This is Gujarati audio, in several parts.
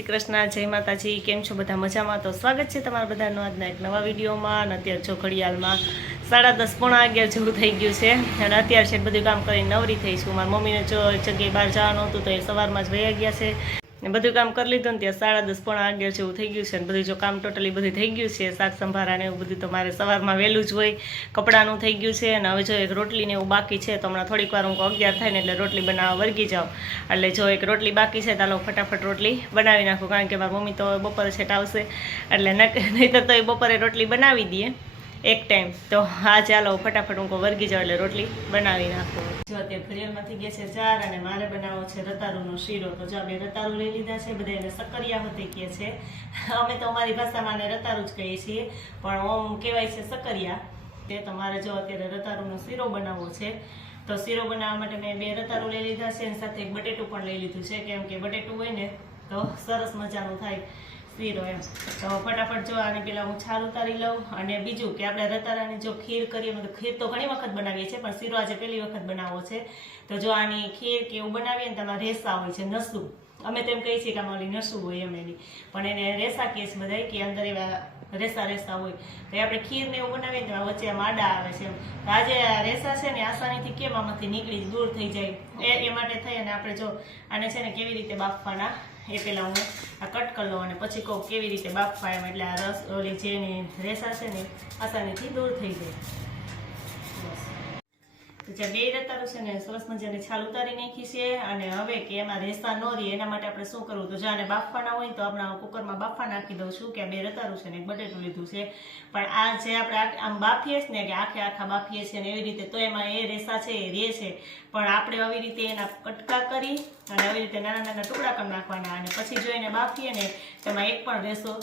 શ્રી કૃષ્ણ, જય માતાજી, કેમ છો બધા મજામાં? તો સ્વાગત છે તમારા બધાનો આજના એક નવા વિડીયોમાં. અને અત્યારે જો ઘડિયાળમાં સાડા દસ પોણા અગિયાર જેવું થઈ ગયું છે. અને અત્યારે છે બધું કામ કરીને નવરી થઈ છું. મારી મમ્મીને જો જગ્યાએ બહાર જવાનું હતું તો એ સવારમાં જ વયા ગયા છે. ને બધું કામ કરી લીધું ને ત્યાં સાડા દસ પોણા છે જેવું થઈ ગયું છે ને બધું જો કામ ટોટલી બધું થઈ ગયું છે, શાક સંભારા ને એવું બધું તો મારે સવારમાં વહેલું જ હોય, કપડાનું થઈ ગયું છે અને હવે જો એક રોટલી ને એવું બાકી છે તો હમણાં થોડીક વાર હું અગિયાર થાય ને એટલે રોટલી બનાવવા વર્ગી જાઉં. એટલે જો એક રોટલી બાકી છે હાલો ફટાફટ રોટલી બનાવી નાખું, કારણ કે મારી મમ્મી તો બપોરે છેટ આવશે. એટલે નહીતર તો એ બપોરે રોટલી બનાવી દઈએ એક ટાઈમ. તો હા ચાલો ફટાફટ હું વર્ગી જાઉં એટલે રોટલી બનાવી નાખું. જો અત્યારે ઘડિયાળમાંથી છે ચાર અને મારે બનાવવો છે રતારુનો શીરો. તો જો આપણે રતારુ લઈ લીધા છે, બધા એને સક્કરિયા હોતી કહે છે. અમે તો અમારી ભાષામાં એને રતારું જ કહીએ છીએ, પણ ઓમ કહેવાય છે સક્કરિયા તે તમારે જો અત્યારે રતારુનો શીરો બનાવવો છે, તો શીરો બનાવવા માટે મેં બે રતારું લઈ લીધા છે અને સાથે એક બટેટું પણ લઈ લીધું છે. કેમ કે બટેટું હોય ને, તો સરસ મજાનું થાય. શીરો એમ. તો ફટાફટ જો આની પેલા હું છાલ ઉતારી લઉં અને બીજું કે આપણે રતારાની જો ખીર કરીએ, મતલબ ખીર તો ઘણી વખત બનાવીએ છીએ, પણ શીરો આજે પહેલી વખત બનાવવો છે. તો જો આની ખીર કે એવું બનાવીએ ને તેમાં રેસા હોય છે, નસું. અમે તેમ કહીએ છીએ કે આમાં ઓલી નસું હોય એમ એની. પણ એને રેસા કહીએ છીએ બધા કે અંદર એવા રેસા રેસા હોય. તો આપણે ખીર ને એવું બનાવીએ તેમાં વચ્ચે માડા આવે છે એમ. તો આજે રેસા છે ને આસાનીથી કેમ આમાંથી નીકળી, દૂર થઈ જાય. એ માટે થઈ અને આપણે જો આને છે ને કેવી રીતે બાફવાના એ પહેલાં હું આ કટ કરી લઉં અને પછી કહું કેવી રીતે બાફવા એમ. એટલે આ રસ ઓલી જે રેસા છે ને આસાનીથી દૂર થઈ જાય. તો જે બે રતારું છે ને સરસ મજાની છાલ ઉતારી નાખી છે અને હવે કે એમાં રેસા ન રહે એના માટે આપણે શું કરવું? તો જો આને બાફવાના હોય તો આપણે કુકરમાં બાફવા નાખી દઉં છું કે બે રતારું છે ને બટેટું લીધું છે. પણ આ જે આપણે આમ બાફીએ છીએ ને કે આખે આખા બાફીએ છીએ ને એવી રીતે, તો એમાં એ રેસા છે, એ રે છે. પણ આપણે આવી રીતે એના કટકા કરી અને આવી રીતે નાના નાના ટુકડા કરી નાખવાના અને પછી જો એને બાફીએ ને તેમાં એક પણ રેસો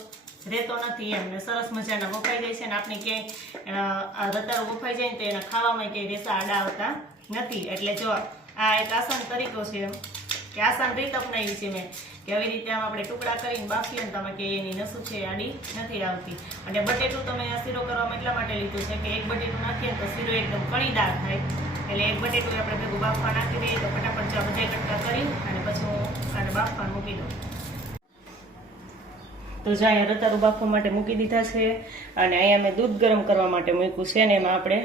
રહેતો નથી એમ. ને સરસ મજાના વફાઈ જાય છે ને આપણે ક્યાંય રતારું બફાઈ જાય ને તો એના ખાવામાં ક્યાંય રેસા આડા આવતા નથી. એટલે જો આ એક આસન તરીકો છે. કે આસન રીત અપનાવી છે મેં. કે આવી રીતે આમ આપણે ટુકડા કરીને બાફીએ ને તમે કે એની નસું છે આડી નથી આવતી. અને બટેટું તમે આ શીરો કરવામાં એટલા માટે લીધું છે કે એક બટેટું નાખીએ તો શીરો એકદમ કણીદાર થાય. એટલે એક બટેટું આપણે ભેગું બાફવા નાખી દઈએ તો ફટાફટ જો બધા કટકા કરી અને પછી હું આને બાફવા મૂકી દઉં. તો જો અહીંયા રતારું બાફવા માટે મૂકી દીધા છે અને અહીંયા મેં દૂધ ગરમ કરવા માટે મૂક્યું છે ને એમાં આપણે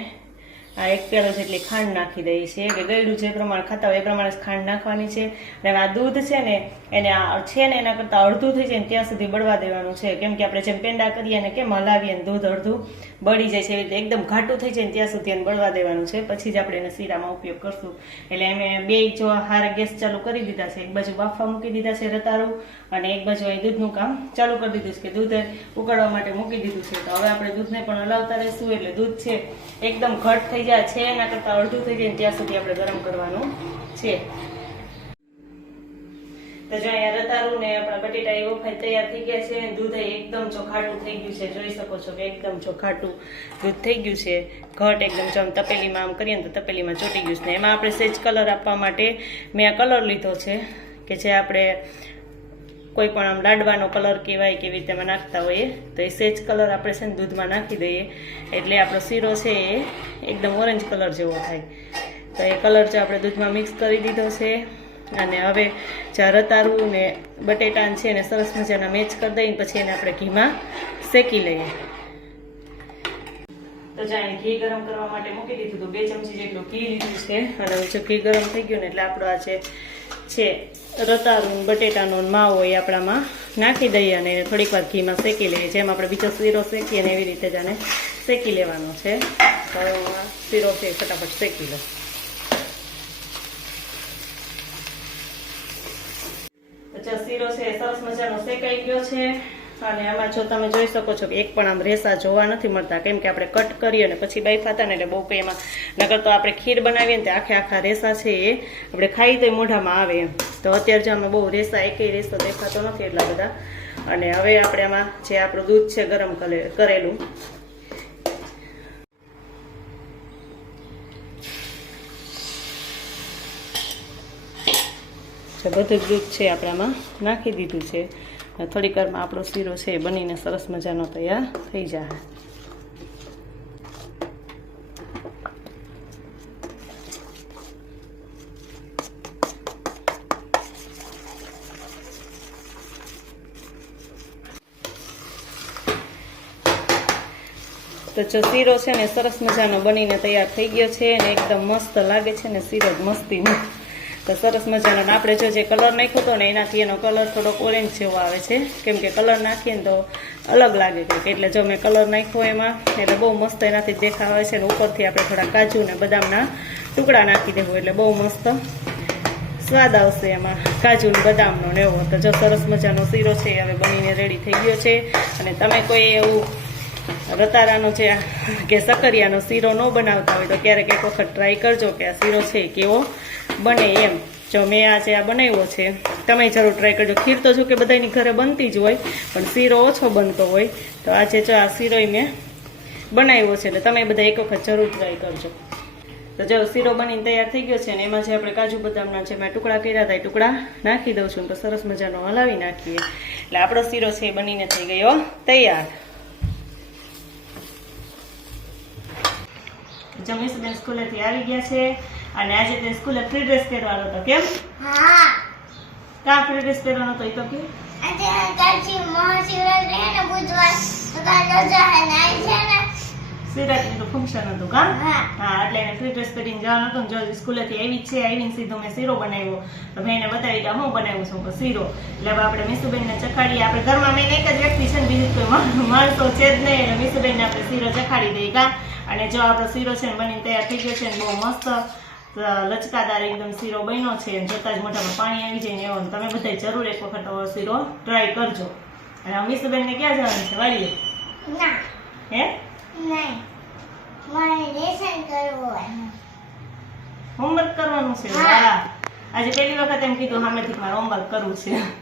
આ એક પેલો જેટલી ખાંડ નાખી દઈએ છીએ. કે ગળ્યું જે પ્રમાણે ખાતા હોય એ પ્રમાણે ખાંડ નાખવાની છે. અને આ દૂધ છે ને, એને આ છે ને એના કરતાં અડધું થઈ જાય ને ત્યાં સુધી બળવા દેવાનું છે. કેમ કે આપણે જેમ પેંડા કરીએ ને કેમ હલાવીએ ને દૂધ અડધું બળી જાય છે રીતે એકદમ ઘાટું થઈ જાય ને ત્યાં સુધી એને બળવા દેવાનું છે. પછી જ આપણે એને શીરામાં ઉપયોગ કરશું. એટલે અમે બે જો હારે ગેસ ચાલુ કરી દીધા છે. એક બાજુ બાફવા મૂકી દીધા છે રતારું અને એક બાજુ અહીં દૂધનું કામ ચાલુ કરી દીધું છે કે દૂધ ઉકાળવા માટે મૂકી દીધું છે. તો હવે આપણે દૂધને પણ હલાવતા રહીશું એટલે દૂધ છે એકદમ ઘટ થઈ જાય છે, એના કરતાં અડધું થઈ જાય ત્યાં સુધી આપણે ગરમ કરવાનું છે. તો જો અહીંયા રતારું ને આપણા બટેટા એ વફાઈ તૈયાર થઈ ગયા છે દૂધ એકદમ ચોખાટું થઈ ગયું છે. જોઈ શકો છો કે એકદમ ચોખાટું દૂધ થઈ ગયું છે. ઘટ એકદમ જો તપેલીમાં આમ કરીએ ને તો તપેલીમાં ચોટી ગયું છે. એમાં આપણે સેજ કલર આપવા માટે મેં આ કલર લીધો છે, કે જે આપણે કોઈ પણ આમ લાડવાનો કલર કહેવાય કેવી રીતે અમે નાખતા હોઈએ, તો એ સેજ કલર આપણે છે ને દૂધમાં નાખી દઈએ. એટલે આપણો શીરો છે એ એકદમ ઓરેન્જ કલર જેવો થાય. તો એ કલર જે આપણે દૂધમાં મિક્સ કરી દીધો છે, અને હવે જે રતારું ને બટેટાન છે એને સરસ મજાના મેચ કરી દઈને પછી એને આપણે ઘીમાં શેકી લઈએ. તો જ્યાં ઘી ગરમ કરવા માટે મૂકી દીધું હતું બે ચમચી જેટલું ઘી લીધું છે. અને જો ઘી ગરમ થઈ ગયું ને એટલે આપણો આ જે છે. રતારું બટેટાનો માવો એ આપણામાં નાખી દઈએ અને થોડીક વાર ઘીમાં શેકી લઈએ. જેમ આપણે બીજો શીરો શેકીએ ને એવી રીતે જ આને શેકી લેવાનો છે. તો શીરો છે ફટાફટ શેકી લો. શીરો છે સરસ મજાનો શેકાઈ ગયો છે. અને આમાં જો તમે જોઈ શકો છો કે એક પણ આમ રેસા જોવા નથી મળતા. કેમ કે આપણે કટ કરીએ અને પછી બાઈફા હતા ને એટલે બહુ કંઈ એમાં નકર તો આપણે ખીર બનાવીએ ને તે આખે આખા રેસા છે એ આપણે ખાઈ તો મોઢામાં આવે એમ. તો અત્યારે જો અમે બહુ રેસા, એકેય રેસો દેખાતો નથી એટલા બધા. અને હવે આપણે આમાં જે આપણું દૂધ છે ગરમ કરે- કરેલું. બધું દૂધ છે આપણે આમાં નાખી દીધું છે. ને થોડીક વારમાં આપણો શીરો છે એ બનીને સરસ મજાનો તૈયાર થઈ જાય તો જો શીરો છે ને સરસ મજાનો બનીને તૈયાર થઈ ગયો છે અને એકદમ મસ્ત લાગે છે ને શીરો મસ્તી મસ્તી તો સરસ મજાનો આપણે જો જે કલર નાખ્યો હતો ને એનાથી એનો કલર થોડોક ઓરેન્જ જેવો આવે છે. કેમ કે કલર નાખીએ ને તો અલગ લાગે કંઈક. એટલે જો મેં કલર નાખ્યો એમાં, એટલે બહુ મસ્ત એનાથી દેખાવ છે ને ઉપરથી આપણે થોડા કાજુ ને બદામના ટુકડા નાખી દેવું, એટલે બહુ મસ્ત સ્વાદ આવશે એમાં. કાજુ બદામનો ને એવો. તો જો સરસ મજાનો શીરો છે, હવે બનીને રેડી થઈ ગયો છે. અને તમે કોઈ એવું રતારાનો છે, કે સકરિયાનો શીરો ન બનાવતા હોય તો ક્યારેક એક વખત ટ્રાય કરજો કે આ શીરો છે કેવો. બને એમ. જો મેં આજે આ બનાવ્યો છે, તમે જરૂર ટ્રાય કરજો. ખીર તો જો કે બધાની ઘરે બનતી જ હોય, પણ શીરો ઓછો બનતો હોય, તો આજે જો આ શીરોય મેં બનાવ્યો છે, એટલે તમે બધા એક વખત જરૂર ટ્રાય કરજો. તો જો શીરો બનીને તૈયાર થઈ ગયો છે, અને એમાં જે આપણે કાજુ બદામના જે મેં ટુકડા કર્યા હતા, એ ટુકડા નાખી દઉં છું, તો સરસ મજાનો હલાવી નાખીએ. એટલે આપણો શીરો છે એ બનીને થઈ ગયો તૈયાર. જમીસબેન સ્કૂલેથી આવી ગયા છે. અને આજે તે સ્કૂલે ફ્રી ડ્રેસ પહેરવાનો હતો. કેમ? હા. કા ફ્રી ડ્રેસ પહેરવાનો હતો એ તો કેમ આજે કાલથી મહાશિવરાત્રી ને બુધવાર. તો કાલ રજા હે ને આઈ છે ને. શિવરાત્રીનું ફંક્શન હતું કા? હા. હા એટલે એને ફ્રી ડ્રેસ પહેરીને જવાનું હતું જો સ્કૂલેથી આવી જ છે આવીને સીધો મેં શીરો બનાવ્યો. તો મેં એને બતાવી કે હું બનાવું છું શીરો. એટલે આપણે મીસુબેનને ચખાડીએ. આપણે ઘરમાં મેં એક જ વ્યક્તિ છે ને બીજું કોઈ માણસો છે જ નહીં. એટલે મીસુબેનને આપણે શીરો ચખાડી દઈએ કા? અને જો આપણો શીરો છે ને બનીને તૈયાર થઈ ગયો છે ને બહુ મસ્ત લચકાદાર એકદમ શીરો બન્યો છે જોતાં જ મોટામાં પાણી આવી જાય ને એવો. તમે બધા જરૂર એક વખત શીરો ટ્રાય કરજો. અને આ મીસુબેનને ક્યાં જવાનું છે? વાળીએ ના. હે? નહીં. મારે લેસન કરવું હોમવર્ક કરવાનું છે. વાહ. આજે પહેલી વખત એમ કીધું સામેથી મારે હોમવર્ક કરવું છે.